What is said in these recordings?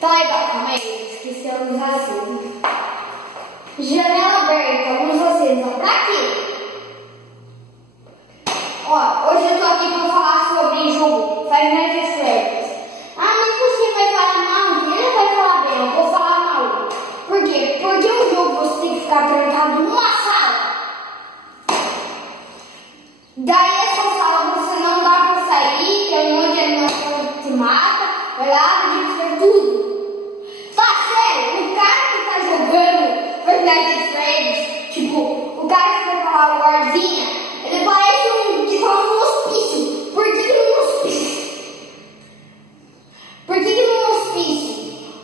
Tá legal, calma aí, esqueci a luz acesa. Janela aberta, luz acesa, pra quê? Ó, hoje eu tô aqui pra falar sobre jogo Five Nights at Freddy's. Ah, mas você vai falar mal? Ele vai falar bem, eu vou falar mal. Por quê? Porque o jogo você tem que ficar trancado numa sala. Daí essa sala você não dá pra sair, que é um monte de animação que mata, vai lá, desliga tudo. Tá sério, o cara que tá jogando Five Nights at Freddy's, tipo, o cara que foi falar o guardinha, ele parece um que tá num hospício. Por que num hospício? Por que num hospício?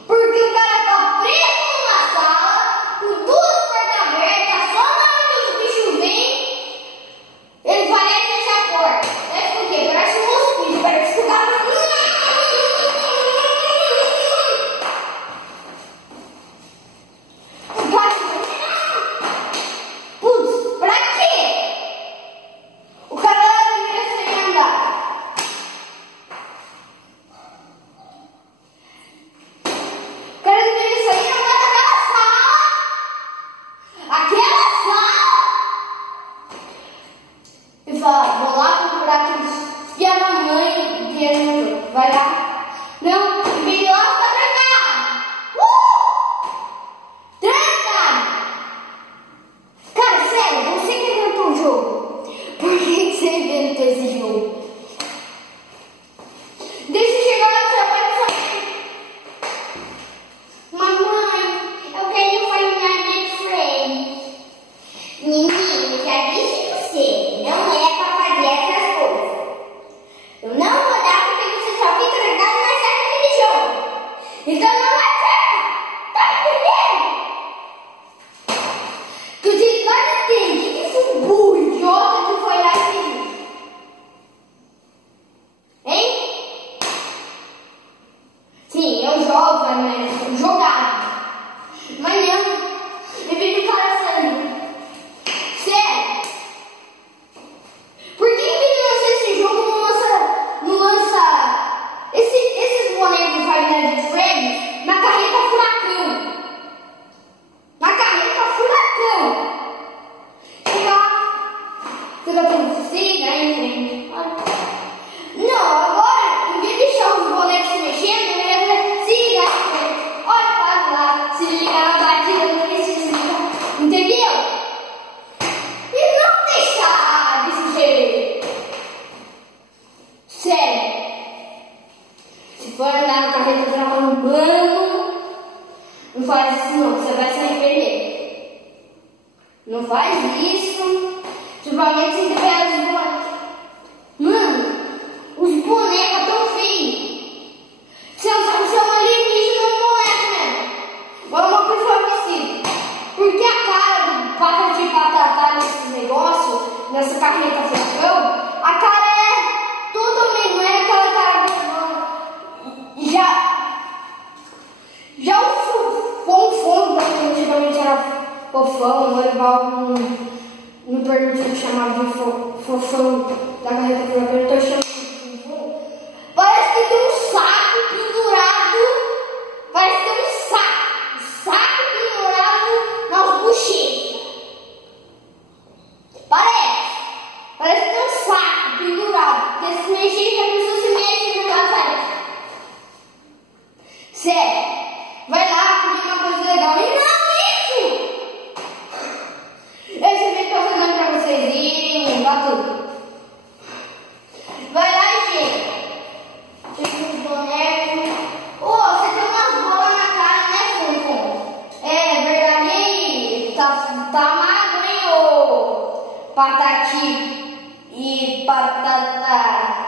Porque o cara tá preso numa sala, com duas portas abertas, só na hora que os bichos vêm, ele vai lá e fecha a porta. É por quê? Parece um hospício, parece que o cara... Putz, pra quê? O cara deveria sair andar. O cara deveria sair andar daquela sala. Aquela sala. E falar, vou lá procurar aqueles filha da mãe que entrou. Vai lá. Não, vem lá, tá trancado. Trancado. Cara, sério, você que inventou o jogo. Por que você inventou esse jogo? Deixa eu chegar lá no trabalho e mamãe, eu quero Five Nights at Freddy's. Menino, já disse você, não é pra fazer essas coisas. Eu não vou dar porque você só fica trancado na sala daquele jogo. Então não é certo. Tá entendendo? Que você não entende que esse burro idiota que foi lá e fez. Hein? Sim, eu jogo, mas eu jogava. Mas não, eu vi o cara saindo. Sério? Por que ele lança esse jogo não lança esses bonecos do Five Nights at Freddy's na carreta furacão? Na carreta furacão! Chega lá, fica todo siga aí em frente. Não, agora, em vez de deixar os bonecos se mexendo, ele vai siga aí em frente. Olha para lá, se ligar na batida, não precisa. Entendeu? E não deixar desse jeito. Sério. Se for andar na carreta travando no banco, não faz isso não, você vai se arrepender. Não faz isso. Principalmente se tiver os bonecos. Mano, os bonecos tão feios. Você não sabe se é um alienígena ou um boneco mesmo. Ou é uma pessoa vestida. Porque a cara do Patati Patatá nesse negócio, nessa carreta furacão, a cara é totalmente, não é aquela cara gostosa. Já o Fonfon, que antigamente era fofão, o Orival não permitiu chamar de fofão da carreta furacão, então eu chamo de Fonfon. Parece que tem um saco pendurado, parece que tem um saco pendurado nas bochechas. Parece que tem um saco pendurado, porque se mexer, a pessoa se mexe naquela saída. Sério, vai lá comer uma coisa legal. E não isso! Esse vídeo eu tô fazendo pra vocês irem, vá tudo. Vai lá e chega. Chega os bonecos. Ô, você tem umas bolas na cara, né, Fonfon? É verdade, aí. Tá magro, hein, ô Patati e Patatá.